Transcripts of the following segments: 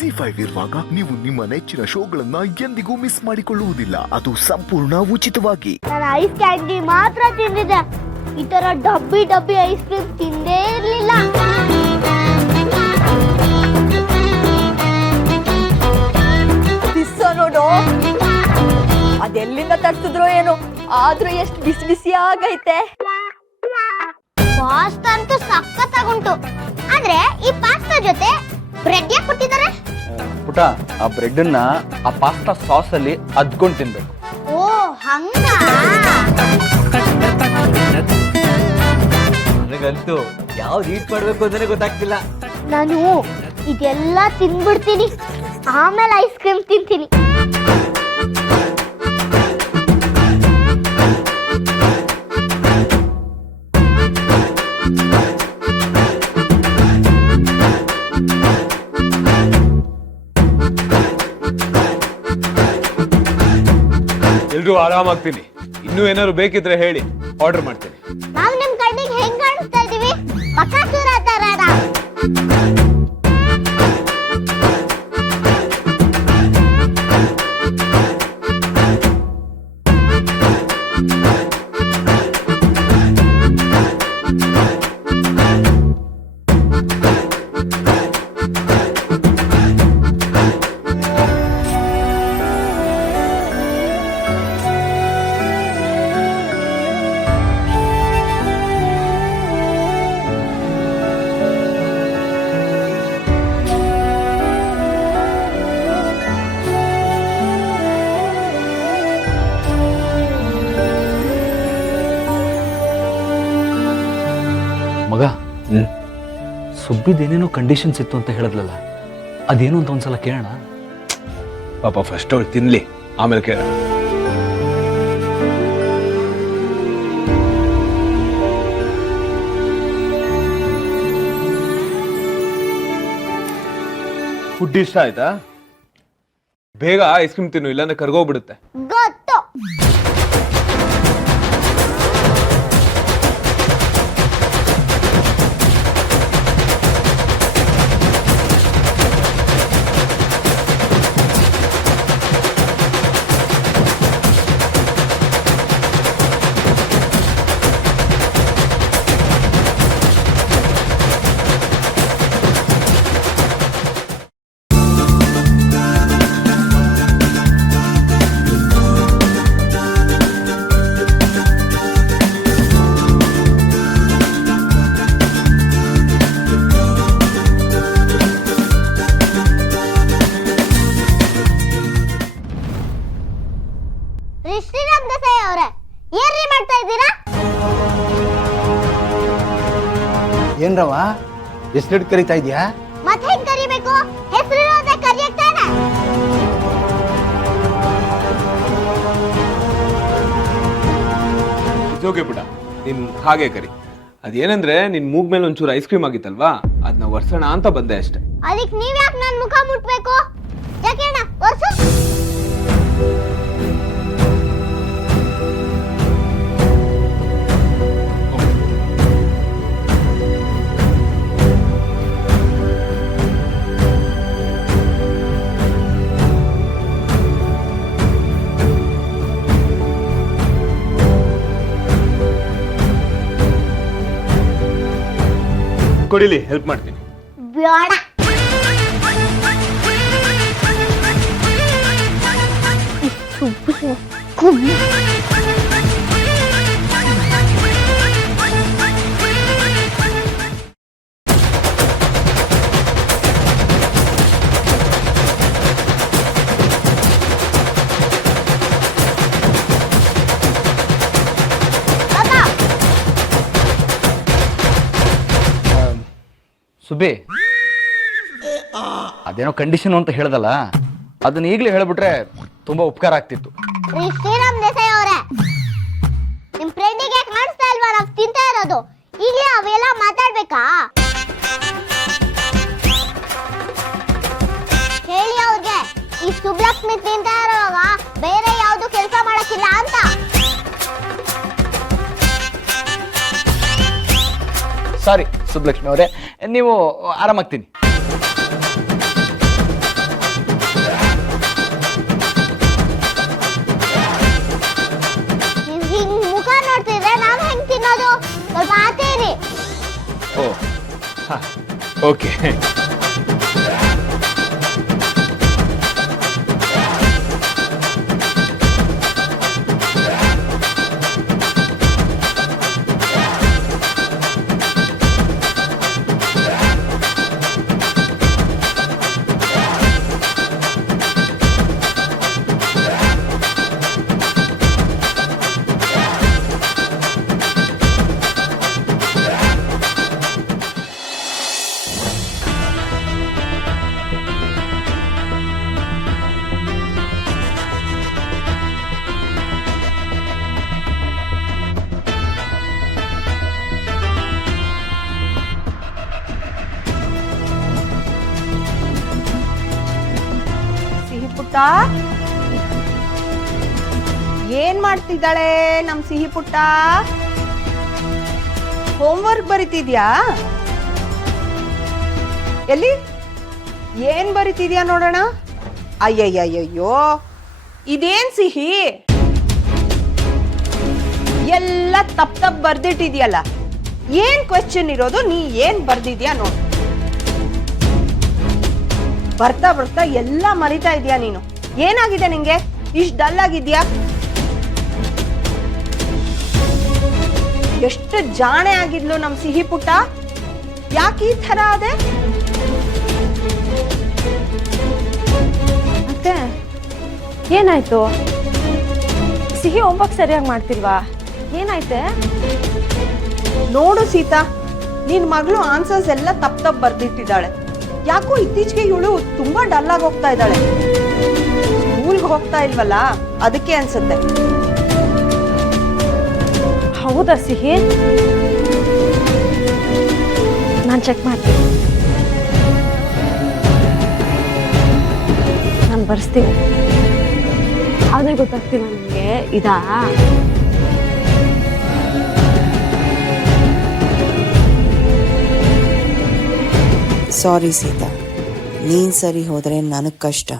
ZEE5 ಇರುವಾಗ ನೀವು ನಿಮ್ಮ ನೆಚ್ಚಿನ ಶೋಗಳನ್ನ ಎಂದಿಗೂ ಮಿಸ್ ಮಾಡಿಕೊಳ್ಳುವುದಿಲ್ಲ. ಅದು ಸಂಪೂರ್ಣ ಉಚಿತವಾಗಿ. ನಾನು ಐಸ್ ಕ್ಯಾಂಡಿ ಮಾತ್ರ ತಿಂದಿದ್ದೆ, ಈ ತರ ಡಬ್ಬಿ ಡಬ್ಬಿ ಐಸ್ ಕ್ರೀಮ್ ತಿಂದೇ ಇರ್ಲಿಲ್ಲ. ನೋಡು, ಅದೆಲ್ಲಿಂದ ತರ್ಸಿದ್ರು ಏನು, ಆದ್ರೂ ಎಷ್ಟು ಬಿಸಿ ಬಿಸಿ ಆಗೈತೆ. ಪಾಸ್ತಾ ಅಂತೂ ಸಖತ್ತಾಗುಂಟು, ಆದ್ರೆ ಈ ಪಾಸ್ತಾ ಜೊತೆ ಬ್ರೆಡ್ ಯಾಕೆ ಕೊಟ್ಟಿದ್ದಾರೆ? ಪುಟ, ಆ ಬ್ರೆಡ್ ಅನ್ನ ಆ ಪಾಸ್ತಾ ಸಾಸ್ ಅಲ್ಲಿ ಅದ್ಕೊಂಡ್ ತಿನ್ಬೇಕು. ಓ ಹಂಗ. ನನಗಂತೂ ಯಾವ್ದು ಈಟ್ ಮಾಡ್ಬೇಕು ಅಂದ್ರೆ ಗೊತ್ತಾಗ್ತಿಲ್ಲ. ನಾನು ಇದೆಲ್ಲ ತಿನ್ಬಿಡ್ತೀನಿ, ಆಮೇಲೆ ಐಸ್ ಕ್ರೀಮ್ ತಿಂತೀನಿ. ಎಲ್ರೂ ಆರಾಮಾಗ್ತೀನಿ. ಇನ್ನೂ ಏನಾದ್ರು ಬೇಕಿದ್ರೆ ಹೇಳಿ, ಆರ್ಡರ್ ಮಾಡ್ತೀನಿ. ನಾವು ನಿಮ್ ಕಣ್ಣಿಗೆ ಹೆಂಗ್ ಕಾಣಿಸ್ತಾ ಇದೀವಿ? ಬಕಾಸುರ ತರನ. ಮಗ, ಸುಬ್ಬಿದೇನೇನೋ ಕಂಡೀಷನ್ಸ್ ಇತ್ತು ಅಂತ ಹೇಳಿದ್ಲಲ್ಲ, ಅದೇನು ಅಂತ ಒಂದ್ಸಲ ಕೇಳೋಣ. ಪಾಪ ಫಸ್ಟ್ ಅವ್ರು ತಿನ್ಲಿ, ಆಮೇಲೆ ಕೇಳ. ಫುಡ್ ಇಷ್ಟ ಆಯ್ತಾ? ಬೇಗ ಐಸ್ ಕ್ರೀಮ್ ತಿನ್ನು, ಇಲ್ಲಾಂದ್ರೆ ಕರ್ಗೋಗ್ಬಿಡುತ್ತೆ. ಗೊತ್ತು. ಶ್ರೀರಾಮ್ ದೇಸಾಯಿ ಅವರೇ, ಏನ್ರಿ ಮಾಡ್ತಾ ಇದ್ದೀರಾ? ಏನ್ರವ ಹೆಸರಿಟ್ಟು ಕರಿತಾ ಇದ್ಯಾ? ಮತ್ತೆ ಹೆಂಗ್ ಕರಿಬೇಕು? ಹೆಸರಿರೋದೇ ಕರಿಯಕ್ತಾನೆ. ಜೋಗೆ ಬಿಡ, ನೀನ್ ಹಾಗೆ ಕರಿ. ಅದೇನಂದ್ರೆ ನಿನ್ ಮೂಗ್ ಮೇಲೆ ಒಂಚೂರು ಐಸ್ ಕ್ರೀಮ್ ಆಗಿತ್ತಲ್ವಾ, ಅದನ್ನ ಒರ್ಸೋಣ ಅಂತ ಬಂದೆ ಅಷ್ಟೇ. ಅದಕ್ಕೆ ನೀವ್ ಯಾಕೆ ನನ್ ಮುಖ ಮುಟ್ಬೇಕು? ಯಾಕೇಣ ವರ್ಷ ಕೊಡಿಲಿ, ಹೆಲ್ಪ್ ಮಾಡ್ತೀನಿ. ಬೇಡ. ಸುಬ್ಬಿ, ಅದೇನೋ ಕಂಡೀಷನ್ ಅಂತ ಹೇಳ್ದಲ್ಲ, ಅದನ್ನ ಈಗಲೇ ಹೇಳ್ಬಿಟ್ರೆ ತುಂಬಾ ಉಪಕಾರ ಆಗ್ತಿತ್ತು. ಶ್ರೀರಾಮ್ ದೇಸಾಯಿ ಅವರೇ, ನಿಮ್ ಫ್ರೆಂಡಿಗೆ ಕಾಣಿಸ್ತಾ ಇಲ್ವಾ ನಾವು ತಿಂತಾ ಇರೋದು? ಈಗಲೇ ಅವೆಲ್ಲ ಮಾತಾಡ್ಬೇಕಾ? ಹೇಳಿ ಅವ್ರಿಗೆ, ಈ ಸುಬ್ಲಕ್ಷ್ಮಿ ತಿಂತಾ ಇರೋವಾಗ ಬೇರೆ ಯಾವ್ದು ಕೆಲಸ ಮಾಡಕ್ಕಿಲ್ಲ ಅಂತ. ಸಾರಿ ಸುಬ್ಲಕ್ಷ್ಮಿ ಅವರೇ, ನೀವು ಆರಾಮಾಗ್ತೀನಿ. ಓಕೆ. ಸಿಹಿ ಪುಟ್ಟ ಏನ್ ಮಾಡ್ತಿದ್ದಾಳೆ ನಮ್ ಸಿಹಿ ಪುಟ್ಟ? ಹೋಮ್ವರ್ಕ್ ಬರಿತಿದ್ಯಾ? ಎಲ್ಲಿ ಏನ್ ಬರಿತಿದ್ಯಾ ನೋಡೋಣ. ಅಯ್ಯಯ್ಯಯ್ಯೋ, ಇದೇನ್ ಸಿಹಿ, ಎಲ್ಲ ತಪ್ಪ ಬರ್ದಿಟ್ಟಿದ್ಯಲ್ಲ. ಏನ್ ಕ್ವೆಶ್ಚನ್ ಇರೋದು, ನೀ ಏನ್ ಬರ್ದಿದ್ಯಾ ನೋಡು. ಬರ್ತಾ ಬರ್ತಾ ಎಲ್ಲ ಮರಿತಾ ಇದೀಯಾ ನೀನು. ಏನಾಗಿದೆ ನಿಂಗೆ, ಇಷ್ಟ ಡಲ್ ಆಗಿದ್ಯಾ? ಎಷ್ಟು ಜಾಣೆ ಆಗಿದ್ಲು ನಮ್ ಸಿಹಿ ಪುಟ್ಟ, ಯಾಕೆ ಈ ತರ ಅದೇ? ಮತ್ತೆ ಏನಾಯ್ತು? ಸಿಹಿ ಹೋಮ್ವರ್ಕ್ ಸರಿಯಾಗಿ ಮಾಡ್ತಿಲ್ವಾ? ಏನಾಯ್ತೆ? ನೋಡು ಸೀತಾ, ನಿನ್ ಮಗಳು ಆನ್ಸರ್ಸ್ ಎಲ್ಲ ತಪ್ಪ ಬರ್ದಿಟ್ಟಿದ್ದಾಳೆ. ಯಾಕೋ ಇತ್ತೀಚೆಗೆ ಇವಳು ತುಂಬಾ ಡಲ್ ಆಗಿ ಹೋಗ್ತಾ ಇದ್ದಾಳೆ. ಸ್ಕೂಲ್ಗೆ ಹೋಗ್ತಾ ಇಲ್ವಲ್ಲ, ಅದಕ್ಕೆ ಅನ್ಸುತ್ತೆ. ಹೌದಾ ಸಿಹಿ? ನಾನು ಚೆಕ್ ಮಾಡ್ತೀನಿ, ನಾನು ಬರ್ಸ್ತೀನಿ. ಆದ್ರೆ ಗೊತ್ತಾಗ್ತಿಲ್ಲ ನನಗೆ ಇದಾ. ಸಾರಿ ಸೀತಾ, ನೀನ್ ಸರಿ ಹೋದ್ರೆ ನನಗ್ ಕಷ್ಟ.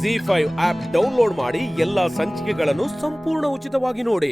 ZEE5 ಆಪ್ ಡೌನ್ಲೋಡ್ ಮಾಡಿ ಎಲ್ಲಾ ಸಂಚಿಕೆಗಳನ್ನು ಸಂಪೂರ್ಣ ಉಚಿತವಾಗಿ ನೋಡಿ.